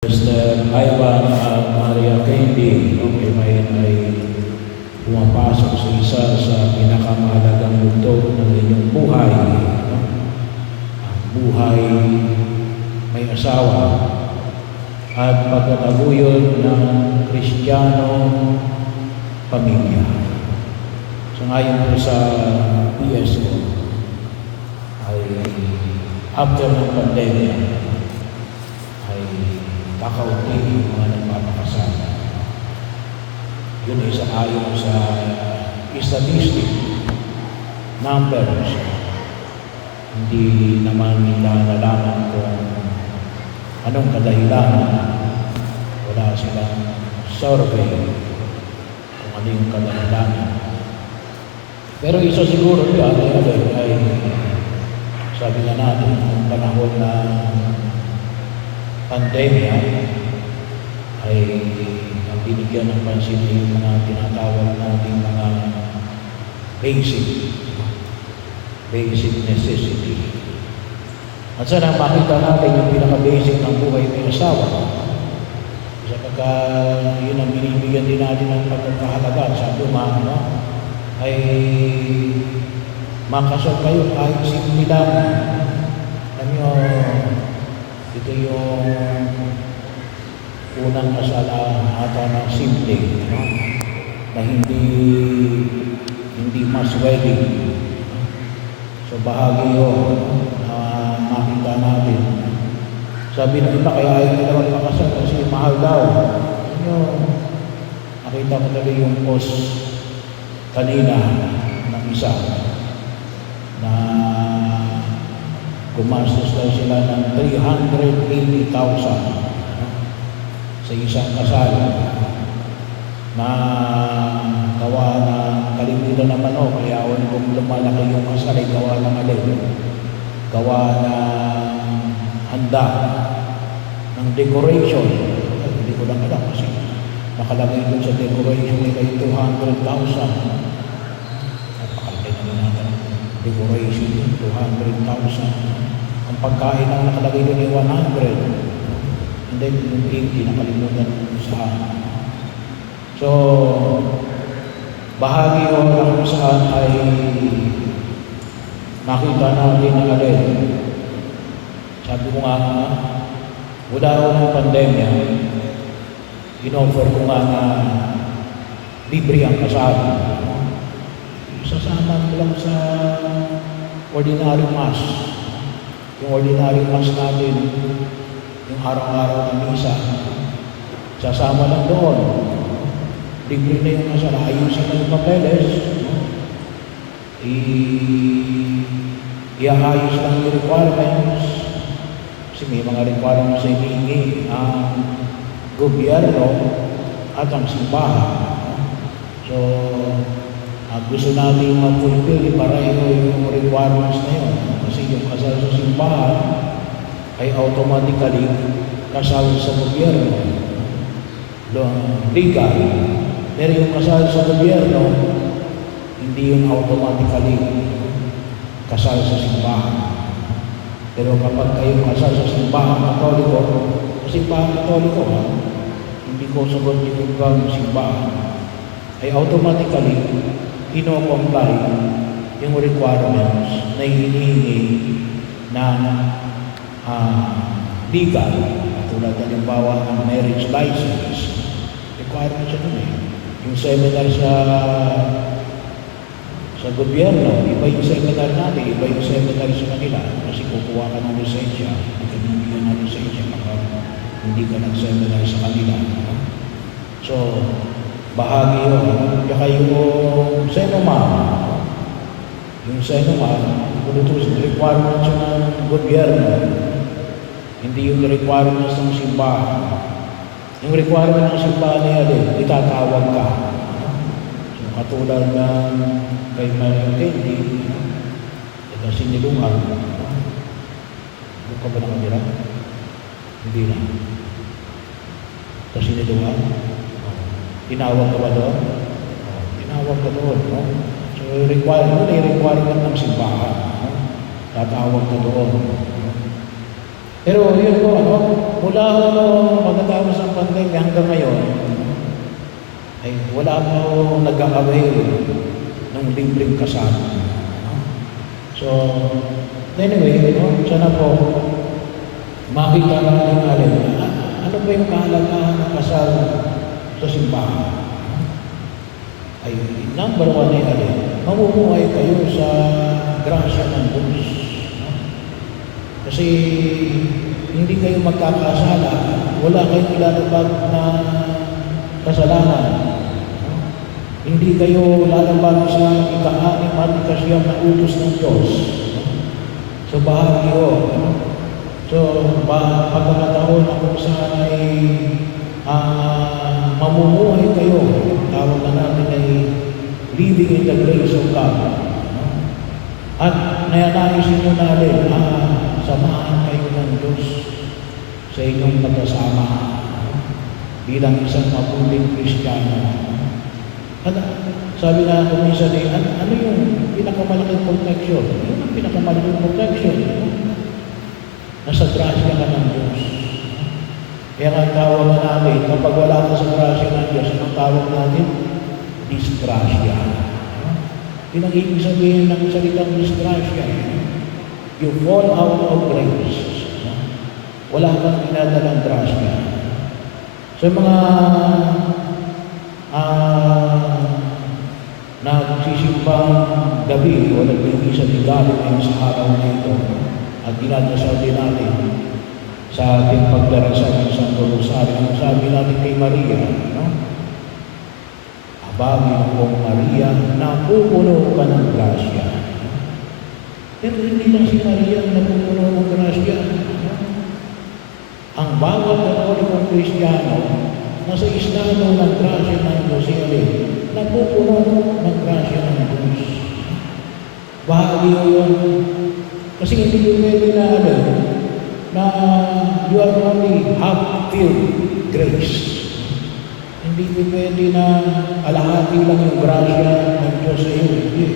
Mr. Ivan Maria Kendi, ay pumapasok sa isa sa pinakamahalagang multo ng inyong buhay. Ang buhay may asawa at pagtataguyod ng Kristiyanong pamilya. So ngayon po sa PSO ay after ng pandemya ay kakaunti yung mga nagpapakasal. Yun ay ayon sa statistic numbers. Hindi naman nila nalaman kung anong kadahilanan. Wala silang survey kung ano yung kadahilanan. Pero isa siguro yan ay sabi nga natin, ang panahon na pandemya ay ang binigyan ng pansin yung mga tinatawag nating mga basic necessity. At sana makita natin yung pinaka-basic ng buhay may asawa. Kasi pagka yun ang binibigyan din natin ng pagkakahalaga sa luma, ay makasal kayo kahit simple lang. Alam nyo, ito yung unang kasala ata na simple, na hindi mas wedding. So bahagi yun na makita natin. Sabi ng iba, kaya ayaw nila magpakasal kasi mahal daw. Nakita ko talaga yung post kanina ng isa na gumastos daw sila ng 380,000 sa isang kasal na gawa na kalimutan naman kaya kung lumalaki yung kasal ay gawa ng gawa na handa ng decoration. Hindi ko lang alam kasi nakalagay dun sa decoration nila yung 200,000. Napakalagay naman natin decoration yung 200,000. Ang pagkain ang nakalagay doon ay 100. And then yung 80 nakalimutan sa So, bahagi yun na kung saan ay nakita natin na sabi ko nga wala ako ng pandemya, in-offer ko nga na libre ang kasal. Sasama ko lang sa ordinary mass. Yung ordinary mass natin, yung araw-araw na misa, sasama lang doon. Libre na yung kasal. Ayusin na yung papeles. Iayos lang yung requirements. Kasi may mga requirements sa hinihingi ang gobyerno at ang simbahan. So, gusto natin ma-fulfill pareho yung requirements na yun. Kasi yung kasal sa simbahan ay automatically kasal sa gobyerno. Legal. Pero yung kasal sa gobyerno, hindi yun automatically kasal sa simbahan. Pero kapag kayo kasal sa simbahan Katoliko, simbahan Katoliko, hindi ko sagot yung simbahan, ay automatically ino-comply yung requirements na hinihingi ng legal, tulad halimbawa ng marriage license. Requirements ito yung seminar sa gobyerno, iba yung seminar natin, iba yung seminar sa kanila. Kasi kukuha ka ng lisensya, hindi ka bibigyan ng lisensya kapag hindi ka nag-seminar sa kanila. So, bahagi yun. Kaya yung senoma, kunutusin, requirements ng gobyerno, hindi yung requirements ng simbahan. Yung requirement ng simbahan niya itatawag ka. So, katulad ng kay Maria Kendi, kasi nilungan. Doon ka ba nakatira? Hindi na. Kasi nilungan. Tinawag ka ba doon? Tinawag ka doon. So, requirement ng simbahan. Tatawag ka doon. Pero yun po, mula ho pagkatapos ng pandemya hanggang ngayon, ay wala pa ho nag-a-avail ng libreng kasal. So, anyway, sana po makita natin alin ano ba yung kahalagahan ng kasal sa simbahan. Ay number one ay alin, mamumuhay kayo sa grasya ng Diyos. Kasi hindi kayo magkakasala, wala kayong ilalabag na kasalanan. Hindi kayo lalabag sa ika-anim at ika-siyam na utos ng Diyos. So bahagi ho. So pagkakataon na kung saan ay mamumuhay kayo, tawag na natin ay living in the grace of God. At nayanaisin nyo natin, samahan kayo ng Diyos sa inyong pagkasama bilang isang mabuting Kristiyano. At sabi na ako minsan ano yung pinakamalaking protection? Yun ang pinakamalaking protection. Nasa grasya ka ng Diyos. Kaya ang tawag natin, kapag wala ka sa grasya ng Diyos, ang tawag natin, disgrasya. Yun ang ibig sabihin ng salitang disgrasya. You fall out of grace. Wala kang inadalang grasya. Sa mga nagsisimpang gabi o nagbibisa ni gabi ngayon sa araw na ito at dinadasal din natin sa ating pagdarasal ng Santo Rosario. Ang sabi natin kay Maria, Abagin kong Maria, napupuno ka ng grasya. Pero hindi lang si Maria ang napupuno ng grasya. Ang bawat katolikong Kristiyano nasa estado ng grasya ng Diyos napupuno ng grasya ng Diyos. Bahagi yun. Kasi hindi ko pwede na you are only half-filled grace. Hindi ko pwede na alahati lang yung grasya ng Diyos sa iyo. Hindi.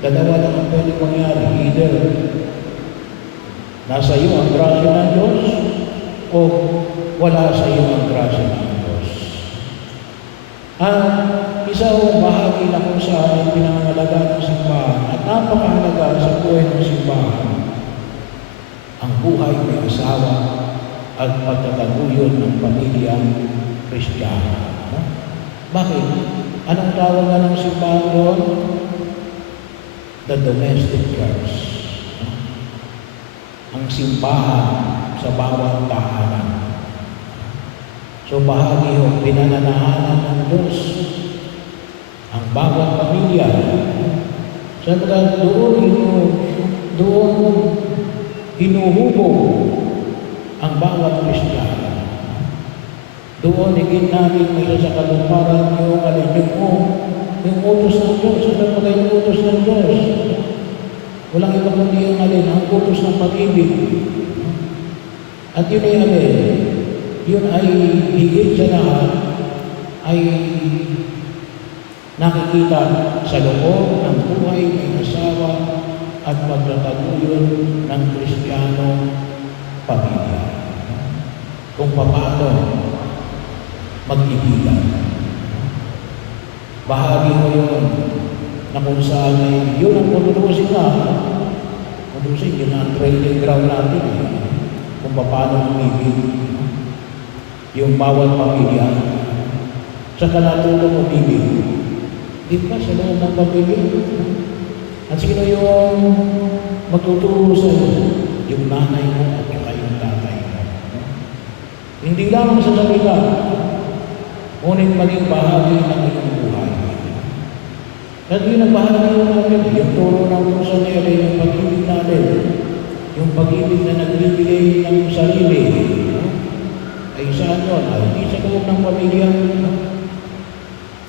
Dalawa lang ang pwede mangyari. Either nasa iyo ang grasya ng Diyos o wala sa iyo ang grasya ng Diyos. Isa o bahagi na kung saan ay pinangalaga ng simbahan at napakahalaga sa buhay ng simbahan ang buhay may asawa at pagtataguyod ng pamilyang Kristiyano. Bakit? Anong tawag nga ng simbahan doon? The domestic church. Ang simbahan sa bawat tahanan. So bahagi ho, pinananahanan ng Diyos ang bawat pamilya. Sabi doon hinuhubog ang bawat Kristiyano. Doon higit natin may sa kalumparan yung alinyong mo, yung utos ng Diyos. Ano pa yung utos ng Diyos? Walang iba kundi yung ang utos ng pag-ibig. At yun ay yun ay higit sa lahat ay nakikita sa loob ng buhay ng asawa at pagtataguyod ng Kristiyano pamilya. Kung paano mag-ibigan. Bahagi mo yun na kung saan ay yun ang kununusin na. Kununusin, yun ang training ground natin. Kung paano umibig. Yung bawat pamilya sa kanatulong umibig. Di ba sa loob ng pamilya? At sino yung magtuturo sa iyo? Yung nanay mo at yung tatay mo. Hindi lang sa salita, ngunit maging bahagi ng iyong buhay. At yun ang bahagi natin, yung turo ng puso nila, yung pag-ibig natin, yung pag-ibig na nagbibigay ng sarili, ay saan yun? Ay hindi sa loob ng pamilya.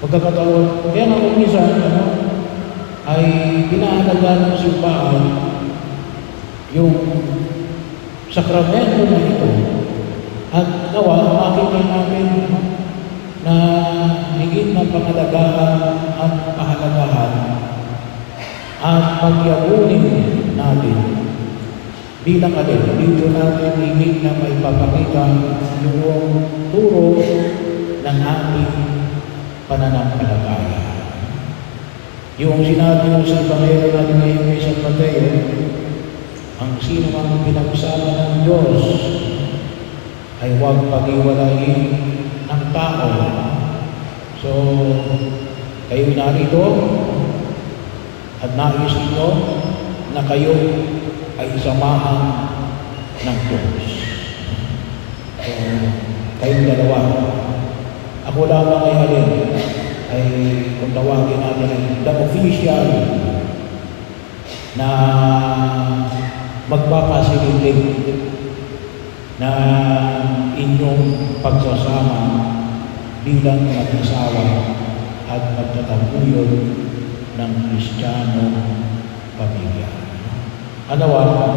Pagkakataon, kaya nga kung minsan, ay pinahalaga ng simbahan yung sakramento na ito at nawa makita namin na higit na pangalagaan at pahalagahan at pagyabunin natin bilang alin, dito natin higit na may papakita yung turo ng ating pananampalataya. Yung sinabi mo sa Ebanghelyo natin ngayon kay San Mateo, ang sino mang pinagsama ng Diyos ay huwag pag-iwalayin ng tao. So, kayo narito at nais nyo na kayo ay samahan ng Diyos. So, kayong dalawa. Ako lamang ay alin, ay kung tawagin natin, the official na magpapasilitate na inyong pagsasama bilang mag-asawa at magtataguyod ng Kristiyano pamilya. Anawa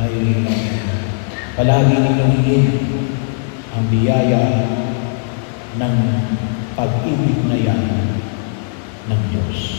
ay palagi ninyong hingin ang biyaya ng pag-ibig na yan ng Diyos.